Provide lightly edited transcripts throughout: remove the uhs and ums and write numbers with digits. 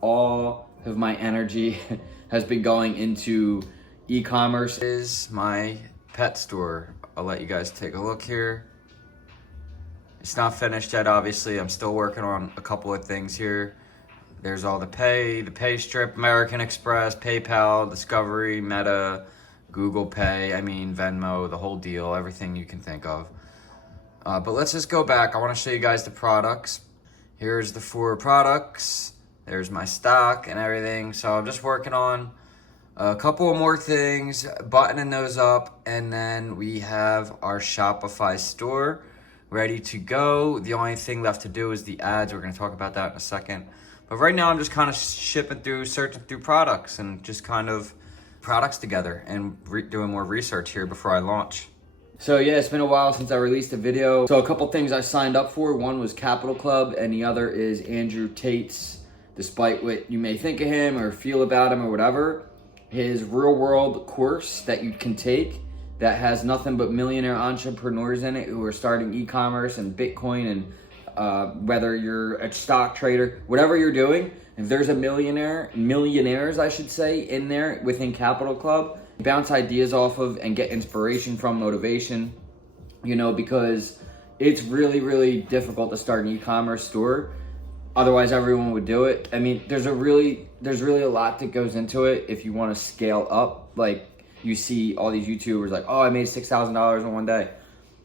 all of my energy has been going into e-commerce. Is my pet store. I'll let you guys take a look here. It's not finished yet, obviously. I'm still working on a couple of things here. There's all the pay strip, American Express, PayPal, Discovery, Meta, Google Pay, Venmo, the whole deal, everything you can think of. But let's just go back. I want to show you guys the products. Here's the 4 products. There's my stock and everything. So I'm just working on a couple of more things, buttoning those up, and then we have our Shopify store ready to go. The only thing left to do is the ads. We're going to talk about that in a second. But right now I'm just kind of searching through products and just kind of products together and doing more research here before I launch. So yeah, it's been a while since I released a video. So a couple things I signed up for. One was Capital Club and the other is Andrew Tate's, despite what you may think of him or feel about him or whatever, his real world course that you can take that has nothing but millionaire entrepreneurs in it who are starting e-commerce and Bitcoin and whether you're a stock trader, whatever you're doing, if there's a millionaires I should say, in there within Capital Club, bounce ideas off of and get inspiration from, motivation, because it's really, really difficult to start an e-commerce store. Otherwise everyone would do it. There's really a lot that goes into it if you want to scale up. Like you see all these YouTubers like, oh, I made $6,000 in one day.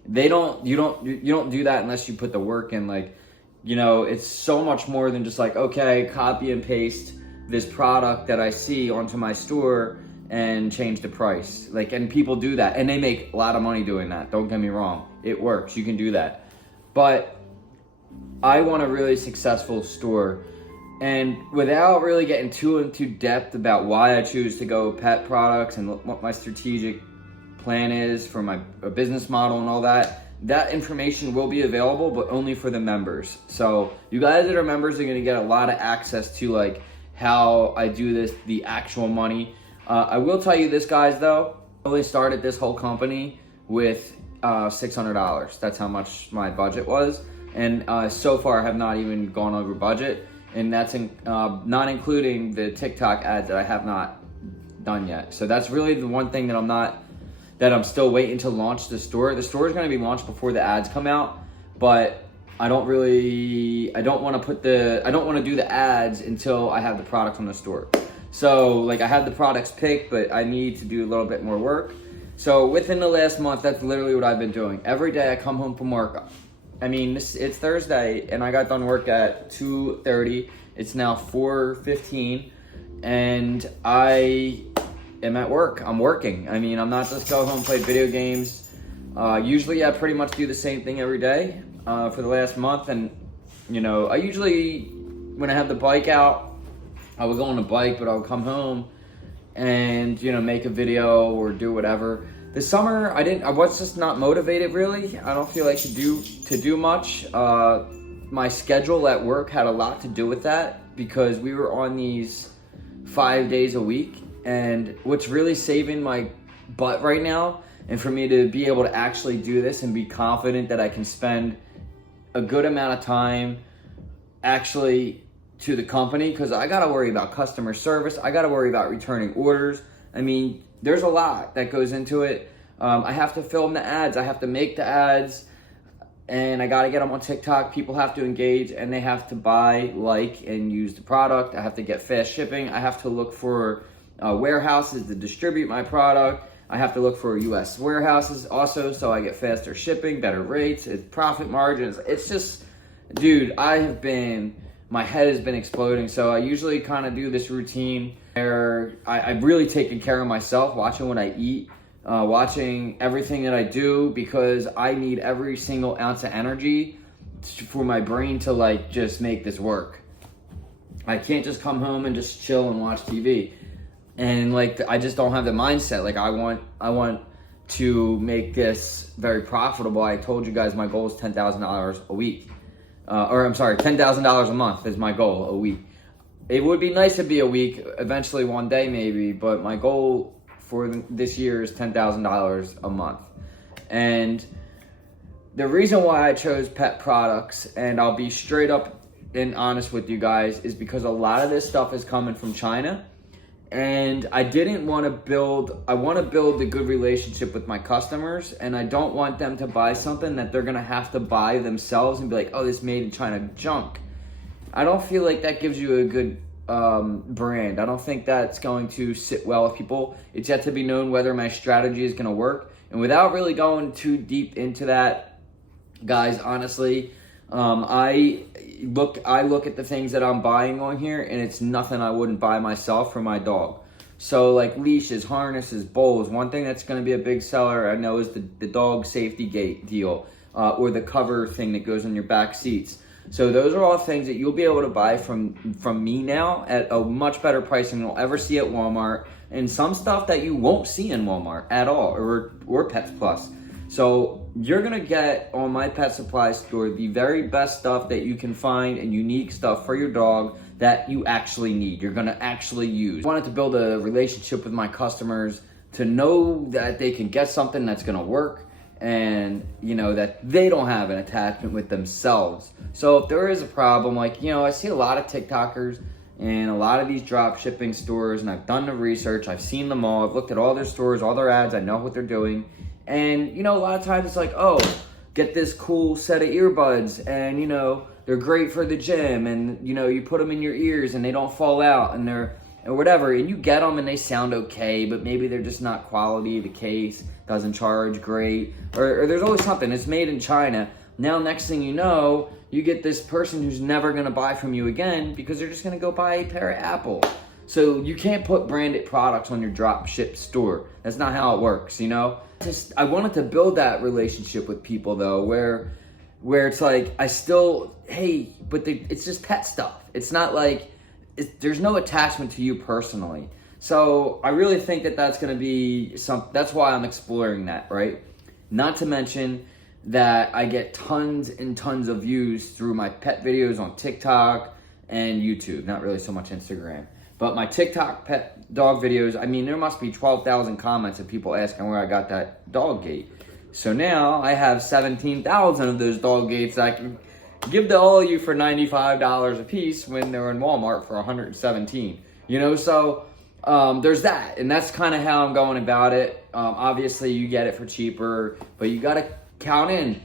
You don't do that unless you put the work in. It's so much more than just like, okay, copy and paste this product that I see onto my store and change the price. And people do that and they make a lot of money doing that. Don't get me wrong. It works. You can do that. But I want a really successful store. And without really getting too into depth about why I choose to go pet products and what my strategic plan is for my business model and all that, that information will be available, but only for the members. So you guys that are members are going to get a lot of access to how I do this, the actual money. I will tell you this, guys, though. I only started this whole company with $600. That's how much my budget was. And so far I have not even gone over budget. And that's not including the TikTok ads that I have not done yet. So that's really the one thing that I'm still waiting to launch the store. The store is going to be launched before the ads come out, but I don't want to do the ads until I have the product on the store. So I have the products picked, but I need to do a little bit more work. So within the last month, that's literally what I've been doing. Every day I come home from work. It's Thursday and I got done work at 2:30. It's now 4:15 and I am at work. I'm working. I'm not just go home and play video games. Usually I pretty much do the same thing every day for the last month. And, I usually, when I have the bike out, I would go on a bike, but I'll come home and, make a video or do whatever. This summer, I was just not motivated really. I don't feel like to do much. My schedule at work had a lot to do with that because we were on these 5 days a week. And what's really saving my butt right now, and for me to be able to actually do this and be confident that I can spend a good amount of time actually to the company, because I got to worry about customer service. I got to worry about returning orders. There's a lot that goes into it. I have to film the ads. I have to make the ads. And I got to get them on TikTok. People have to engage and they have to buy, and use the product. I have to get fast shipping. I have to look for warehouses to distribute my product. I have to look for US warehouses also so I get faster shipping, better rates, profit margins. It's just, dude, my head has been exploding. So I usually kind of do this routine where I've really taken care of myself, watching what I eat, watching everything that I do, because I need every single ounce of energy for my brain to just make this work. I can't just come home and just chill and watch TV. And I just don't have the mindset. I want to make this very profitable. I told you guys my goal is $10,000 a week. $10,000 a month is my goal a week. It would be nice to be a week, eventually one day maybe, but my goal for this year is $10,000 a month. And the reason why I chose pet products, and I'll be straight up and honest with you guys is because a lot of this stuff is coming from China. And I want to build a good relationship with my customers, and I don't want them to buy something that they're going to have to buy themselves and be like, oh, this made in China junk. I don't feel like that gives you a good brand. I don't think that's going to sit well with people. It's yet to be known whether my strategy is going to work. And without really going too deep into that, guys, honestly, I look at the things that I'm buying on here, and it's nothing I wouldn't buy myself for my dog. So like leashes, harnesses, bowls. One thing that's going to be a big seller I know is the dog safety gate deal, or the cover thing that goes on your back seats. So those are all things that you'll be able to buy from me now at a much better price than you'll ever see at Walmart, and some stuff that you won't see in Walmart at all, or Pets Plus. So you're going to get on my pet supply store the very best stuff that you can find, and unique stuff for your dog that you actually need, you're going to actually use. I wanted to build a relationship with my customers to know that they can get something that's going to work, and that they don't have an attachment with themselves. So if there is a problem, like I see a lot of TikTokers and a lot of these drop shipping stores, and I've done the research, I've seen them all, I've looked at all their stores, all their ads, I know what they're doing. And a lot of times it's like, oh, get this cool set of earbuds, and they're great for the gym, and you put them in your ears and they don't fall out, and they're or whatever, and you get them and they sound okay, but maybe they're just not quality. The case doesn't charge great, or there's always something. It's made in China. Now next thing you know, you get this person who's never going to buy from you again because they're just going to go buy a pair of Apple. So you can't put branded products on your drop ship store. That's not how it works, I wanted to build that relationship with people though, where it's like it's just pet stuff. It's not like there's no attachment to you personally. So I really think that that's going to be that's why I'm exploring that, right? Not to mention that I get tons and tons of views through my pet videos on TikTok and YouTube. Not really so much Instagram. But my TikTok pet dog videos, there must be 12,000 comments of people asking where I got that dog gate. So now I have 17,000 of those dog gates that I can give to all of you for $95 a piece when they're in Walmart for $117. So there's that. And that's kind of how I'm going about it. Obviously, you get it for cheaper, but you got to count in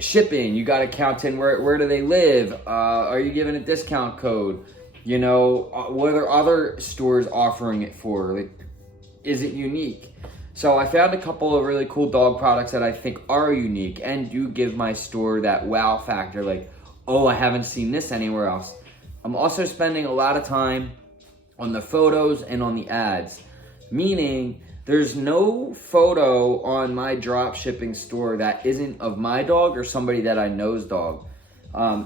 shipping. You got to count in where do they live? Are you giving a discount code? What are other stores offering it for? Like, is it unique? So I found a couple of really cool dog products that I think are unique and do give my store that wow factor. Like, oh, I haven't seen this anywhere else. I'm also spending a lot of time on the photos and on the ads, meaning there's no photo on my drop shipping store that isn't of my dog or somebody that I know's dog.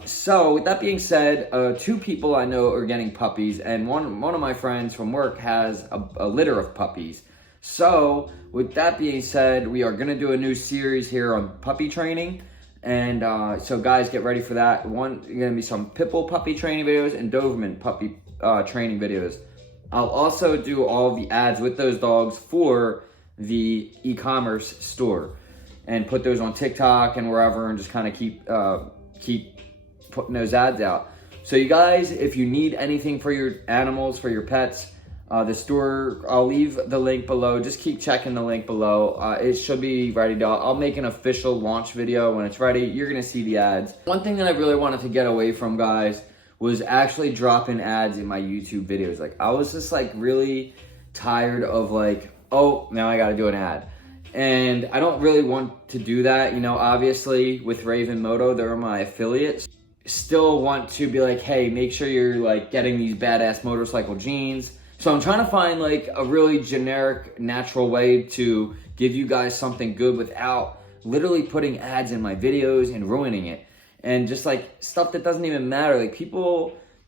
So with that being said, 2 people I know are getting puppies, and one of my friends from work has a litter of puppies. So with that being said, we are going to do a new series here on puppy training. And so guys, get ready for that. Going to be some Pitbull puppy training videos and Doberman puppy training videos. I'll also do all the ads with those dogs for the e-commerce store and put those on TikTok and wherever, and just kind of keep putting those ads out. So you guys, if you need anything for your animals, for your pets, the store, I'll leave the link below. Just keep checking the link below. It should be ready to, I'll make an official launch video. When it's ready, you're gonna see the ads. One thing that I really wanted to get away from, guys, was actually dropping ads in my YouTube videos. Like, I was just like really tired of like, oh, now I gotta do an ad. And I don't really want to do that. Obviously with Raven Moto, they're my affiliates. Still want to be like, hey, make sure you're like getting these badass motorcycle jeans. So I'm trying to find like a really generic, natural way to give you guys something good without literally putting ads in my videos and ruining it. And just like stuff that doesn't even matter. Like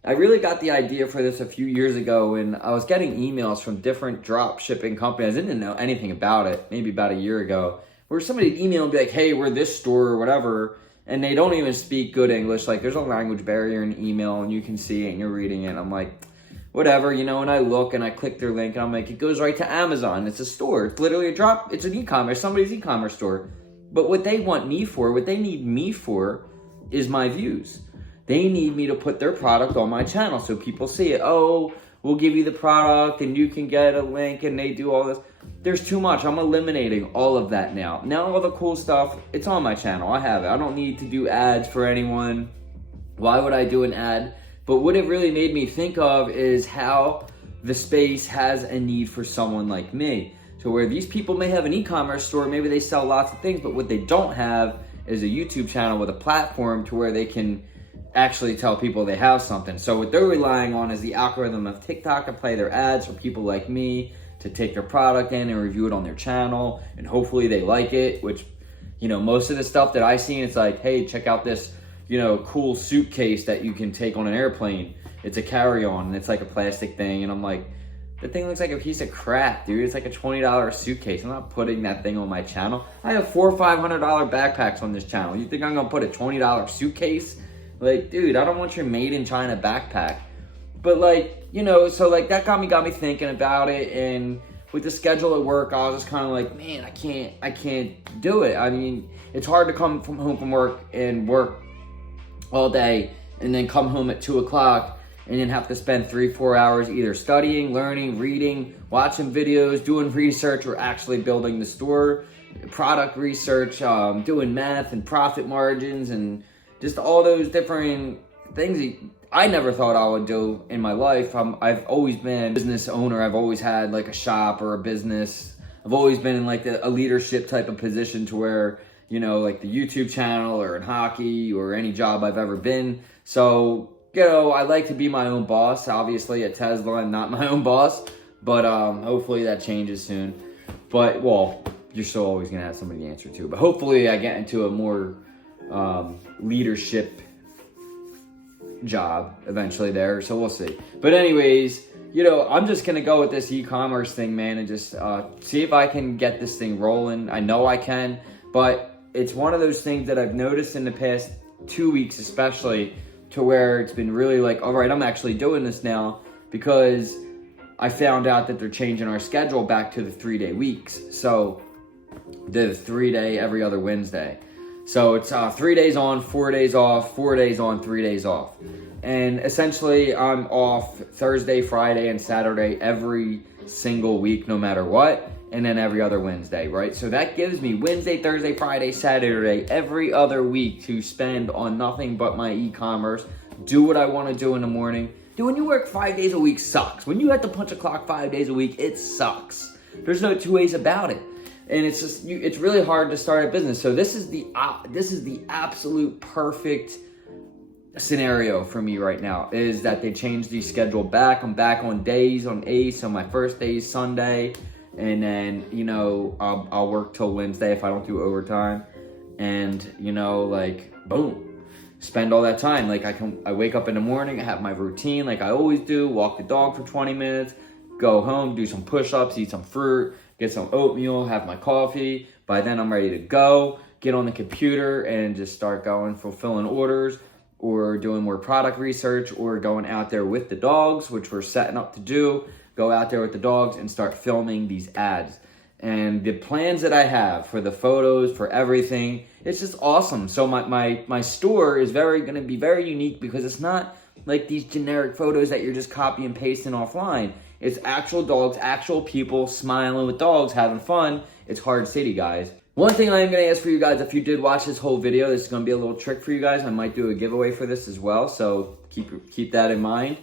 I really got the idea for this a few years ago when I was getting emails from different drop shipping companies. I didn't know anything about it, maybe about a year ago, where somebody would email and be like, hey, we're this store or whatever, and they don't even speak good English. Like, there's a language barrier in email, and you can see it and you're reading it. I'm like, whatever, and I look and I click their link and I'm like, it goes right to Amazon. It's a store. It's literally it's an e-commerce, somebody's e-commerce store. But what they want me for, what they need me for, is my views. They need me to put their product on my channel so people see it. Oh, we'll give you the product and you can get a link, and they do all this. There's too much. I'm eliminating all of that now. Now all the cool stuff, it's on my channel. I have it. I don't need to do ads for anyone. Why would I do an ad? But what it really made me think of is how the space has a need for someone like me. So where these people may have an e-commerce store, maybe they sell lots of things, but what they don't have is a YouTube channel with a platform to where they can actually tell people they have something. So what they're relying on is the algorithm of TikTok to play their ads for people like me to take their product in and review it on their channel, and hopefully they like it, which, you know, most of the stuff that I see, it's like, hey, check out this, you know, cool suitcase that you can take on an airplane. It's a carry-on, and it's like a plastic thing, and I'm like, the thing looks like a piece of crap, dude. It's like a $20 suitcase. I'm not putting that thing on my channel. I have $400 or $500 backpacks on this channel. You think I'm gonna put a $20 suitcase? Like, dude, I don't want your made in China backpack. But like, you know, so like that got me thinking about it. And with the schedule at work, I was just kind of like, man, I can't do it. I mean, it's hard to come home from work and work all day and then come home at 2 o'clock and then have to spend 3-4 hours either studying, learning, reading, watching videos, doing research, or actually building the store, product research, doing math and profit margins, and just all those different things that I never thought I would do in my life. I've always been a business owner. I've always had like a shop or a business. I've always been in like a leadership type of position to where, you know, like the YouTube channel or in hockey or any job I've ever been. So, you know, I like to be my own boss. Obviously at Tesla, I'm not my own boss, but hopefully that changes soon. But, well, you're still always going to have somebody to answer to. But hopefully I get into a more leadership job eventually there. So we'll see. But anyways, you know, I'm just going to go with this e-commerce thing, man, and just see if I can get this thing rolling. I know I can, but it's one of those things that I've noticed in the past 2 weeks especially, to where it's been really like, all right, I'm actually doing this now, because I found out that they're changing our schedule back to the 3-day weeks. So the 3-day every other Wednesday. So it's 3 days on, 4 days off, 4 days on, 3 days off. And essentially I'm off Thursday, Friday, and Saturday every single week, no matter what. And then every other Wednesday, right? So that gives me Wednesday, Thursday, Friday, Saturday, every other week to spend on nothing but my e-commerce, do what I want to do in the morning. Dude, when you work 5 days a week sucks. When you have to punch a clock 5 days a week, it sucks. There's no two ways about it. And it's just, it's really hard to start a business. So this is the absolute perfect scenario for me right now, is that they changed the schedule back. I'm back on days, on Ace, so my first day is Sunday. And then, you know, I'll work till Wednesday if I don't do overtime. And, you know, like, boom, spend all that time. Like I wake up in the morning, I have my routine like I always do, walk the dog for 20 minutes, go home, do some push-ups, eat some fruit, get some oatmeal, have my coffee. By then I'm ready to go, get on the computer and just start going, fulfilling orders, or doing more product research, or going out there with the dogs, which we're setting up to do. Go out there with the dogs and start filming these ads. And the plans that I have for the photos, for everything, it's just awesome. So my store is going to be very unique, because it's not like these generic photos that you're just copy and pasting offline. It's actual dogs, actual people smiling with dogs, having fun. It's Hard City, guys. One thing I am going to ask for you guys, if you did watch this whole video, this is going to be a little trick for you guys. I might do a giveaway for this as well, so keep that in mind.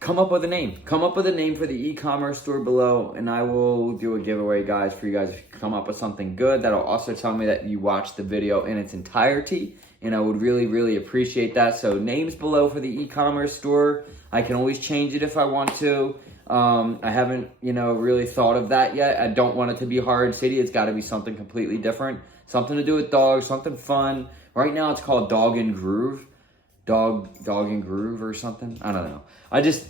Come up with a name. Come up with a name for the e-commerce store below, and I will do a giveaway, guys, for you guys. If you come up with something good, that'll also tell me that you watched the video in its entirety, and I would really, really appreciate that. So names below for the e-commerce store. I can always change it if I want to. I haven't, you know, really thought of that yet. I don't want it to be Hard City. It's got to be something completely different. Something to do with dogs, something fun. Right now it's called Dog and Groove. Dog and Groove or something. I don't know. I just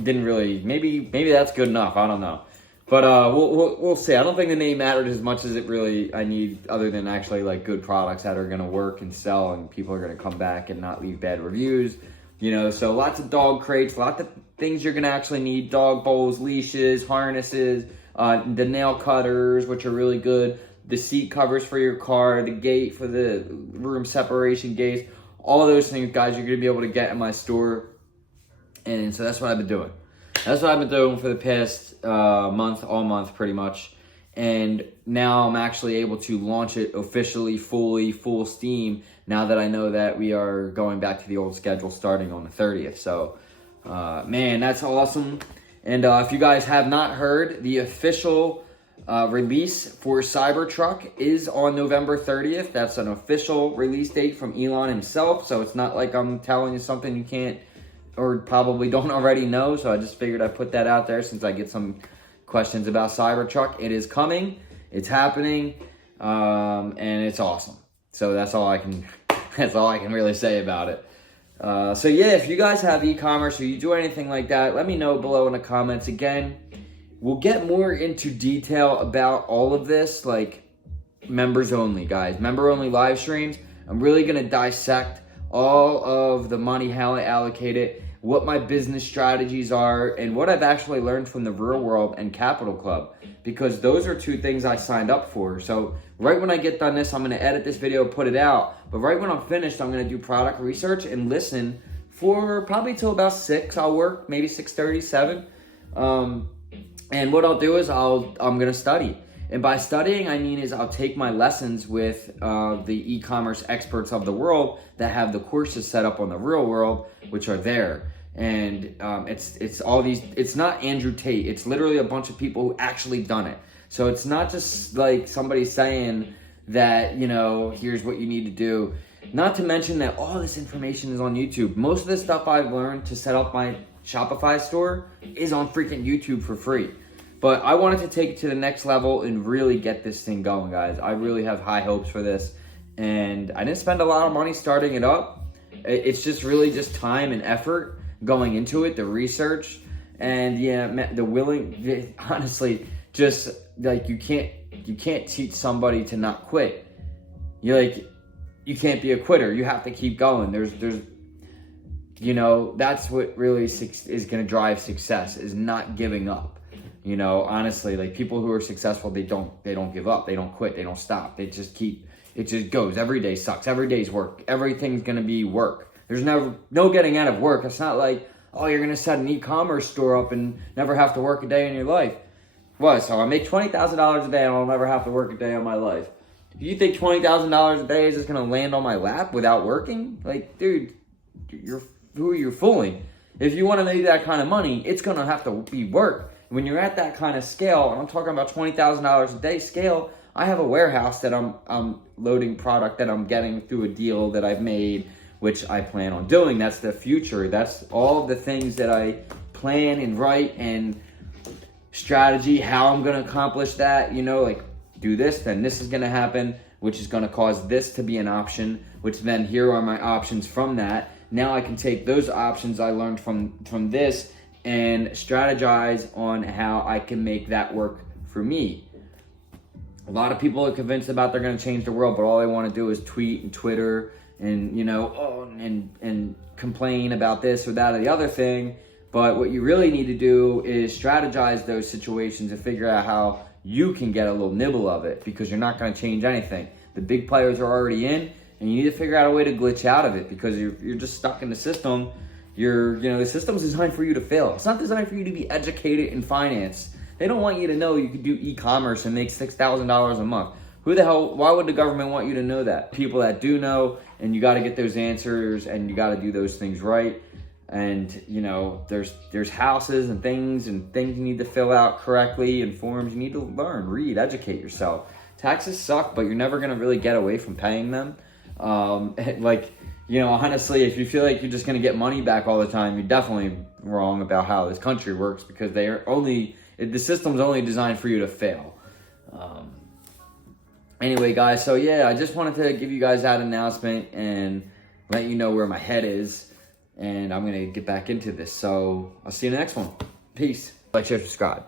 didn't really, maybe that's good enough. I don't know. But we'll see. I don't think the name mattered as much as it really I need, other than actually like good products that are going to work and sell, and people are going to come back and not leave bad reviews. You know, so lots of dog crates, lots of things you're going to actually need. Dog bowls, leashes, harnesses, the nail cutters, which are really good. The seat covers for your car, the gate for the room separation gates. All those things, guys, you're going to be able to get in my store. And so that's what I've been doing. That's what I've been doing for the past month, all month pretty much. And now I'm actually able to launch it officially, fully, full steam, now that I know that we are going back to the old schedule starting on the 30th. So, man, that's awesome. And if you guys have not heard, the official release for Cybertruck is on November 30th. That's an official release date from Elon himself. So it's not like I'm telling you something you can't or probably don't already know. So I just figured I'd put that out there since I get some questions about Cybertruck. It is coming, it's happening, and it's awesome. So that's all I can really say about it. So yeah, if you guys have e-commerce or you do anything like that, let me know below in the comments. Again, we'll get more into detail about all of this, like members only, guys. Member only live streams. I'm really gonna dissect all of the money, how I allocate it, what my business strategies are, and what I've actually learned from the real world and Capital Club, because those are two things I signed up for. So right when I get done this, I'm going to edit this video, put it out. But right when I'm finished, I'm going to do product research and listen for probably till about 6. I'll work maybe 6:30, 7. And what I'll do is I'm going to study. And by studying, I mean is I'll take my lessons with the e-commerce experts of the world that have the courses set up on the real world, which are there. And it's all these, it's not Andrew Tate. It's literally a bunch of people who actually done it. So it's not just like somebody saying that, you know, here's what you need to do. Not to mention that all this information is on YouTube. Most of the stuff I've learned to set up my Shopify store is on freaking YouTube for free. But I wanted to take it to the next level and really get this thing going, guys. I really have high hopes for this. And I didn't spend a lot of money starting it up. It's just really just time and effort going into it, the research. And yeah, honestly, just like you can't teach somebody to not quit. You can't be a quitter. You have to keep going. There's you know, that's what really is going to drive success, is not giving up. You know, honestly, like people who are successful, they don't give up. They don't quit. They don't stop. They just keep, it just goes. Every day sucks. Every day's work. Everything's going to be work. There's no getting out of work. It's not like, oh, you're going to set an e-commerce store up and never have to work a day in your life. What? So I make $20,000 a day and I'll never have to work a day in my life. If you think $20,000 a day is just going to land on my lap without working, like, dude, who are you fooling? If you want to make that kind of money, it's going to have to be work. When you're at that kind of scale, and I'm talking about $20,000 a day scale, I have a warehouse that I'm loading product that I'm getting through a deal that I've made, which I plan on doing. That's the future. That's all the things that I plan and write and strategy, how I'm going to accomplish that. You know, like do this, then this is going to happen, which is going to cause this to be an option, which then here are my options from that. Now I can take those options I learned from this and strategize on how I can make that work for me. A lot of people are convinced about they're going to change the world, but all they want to do is tweet and Twitter and, you know, and complain about this or that or the other thing. But what you really need to do is strategize those situations and figure out how you can get a little nibble of it, because you're not going to change anything. The big players are already in, and you need to figure out a way to glitch out of it, because you're just stuck in the system. The system's designed for you to fail. It's not designed for you to be educated in finance. They don't want you to know you could do e-commerce and make $6,000 a month. Why would the government want you to know that? People that do know, and you got to get those answers, and you got to do those things right. And, you know, there's houses and things you need to fill out correctly, and forms you need to learn, read, educate yourself. Taxes suck, but you're never going to really get away from paying them. You know, honestly, if you feel like you're just going to get money back all the time, you're definitely wrong about how this country works, because the system's only designed for you to fail. Anyway, guys, so yeah, I just wanted to give you guys that announcement and let you know where my head is, and I'm going to get back into this. So I'll see you in the next one. Peace. Like, share, subscribe.